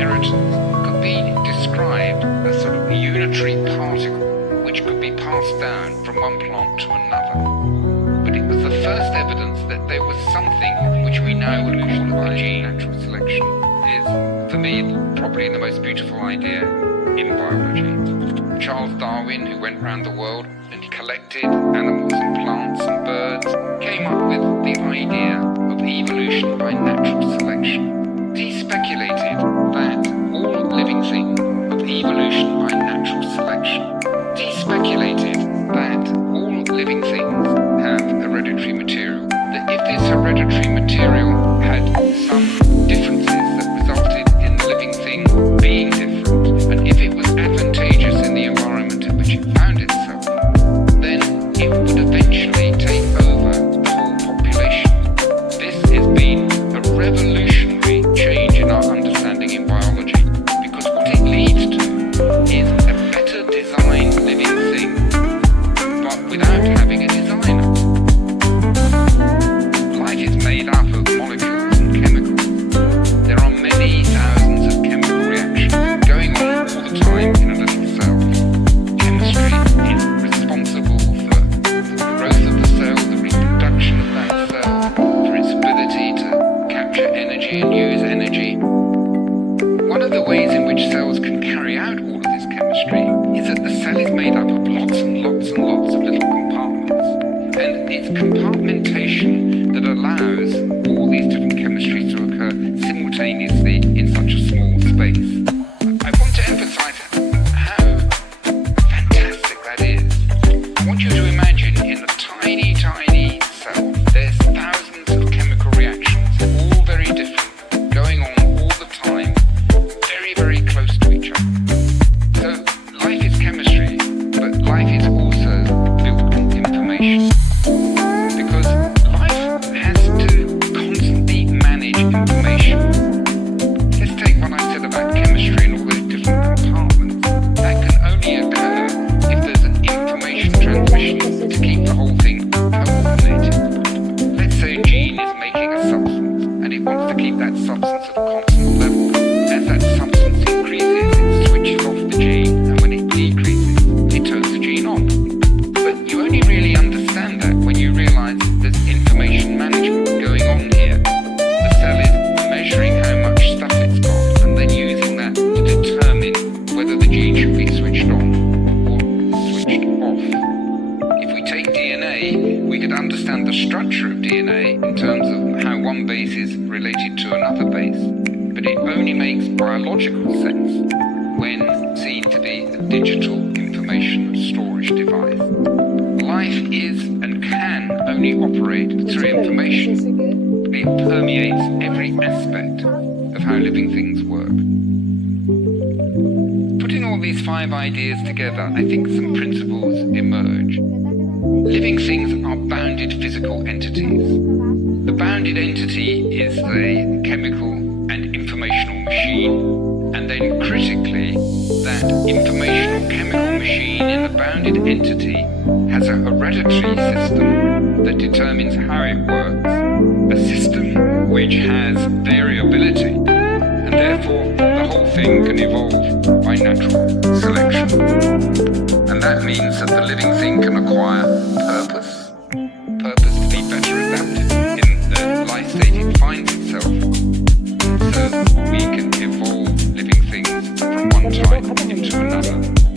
inheritance could be described as sort of a unitary particle which could be passed down from one plant to another. But it was the first evidence that there was something which we now would call a gene. Natural selection is, for me, probably the most beautiful idea in biology. Charles Darwin, who went around the world and collected animals and plants and birds, came up with the idea of evolution by natural selection. He speculated that all living things of evolution by natural selection. He speculated that all living things have hereditary material. That if this hereditary material had some differences that resulted in the living thing being different, and if it was advantageous in the environment in which it found itself, then it would eventually take over the whole population. This has been a revolutionary change in our understanding in biology, because what it leads to is a better designed living thing, but without having a designer. Life is made up of molecules and chemicals. There are many thousands of chemical reactions going on all the time in a little cell. Chemistry is responsible for the growth of the cell, the reproduction of that cell, for its ability to capture energy and use energy. One of the ways in which cells can carry out all of this chemistry is that the cell is made up of lots and lots and lots of little compartments. And it's compartmentation that allows all these different chemistries to occur simultaneously in such a small space. I want to emphasize how fantastic that is. I want you to imagine in a tiny, tiny cell, there's thousands of chemical reactions, all very different, going on all the time, very, very close to each other. So life is chemistry, but life is also built on information. Because life has to constantly manage information. Let's take what I said about chemistry and all those different compartments. That can only occur if there's an information transmission to keep the whole thing coordinated. Let's say a gene is making a substance and it wants to keep that substance at a constant level. As that substance increases, it switches off the gene, and when it decreases, it turns the gene on. But you only really understand that when you realize there's information management going on here. The cell is measuring how much stuff it's got and then using that to determine whether the gene should be switched on or switched off. If we take DNA, we could understand the structure of DNA in terms of how one base is related to another base, but it only makes biological sense when seen to be a digital information storage device. Life is and can only operate through information. It permeates every aspect of how living things work. Putting all these 5 ideas together, I think some principles emerge. Living things are bounded physical entities. The bounded entity is a chemical and informational machine, and then critically, that informational chemical machine in the bounded entity has a hereditary system that determines how it works, a system which has variability, and therefore the whole thing can evolve by natural selection. And that means that the living thing can acquire purpose to be better adapted in the life state it finds itself, so we can evolve living things from one type into another.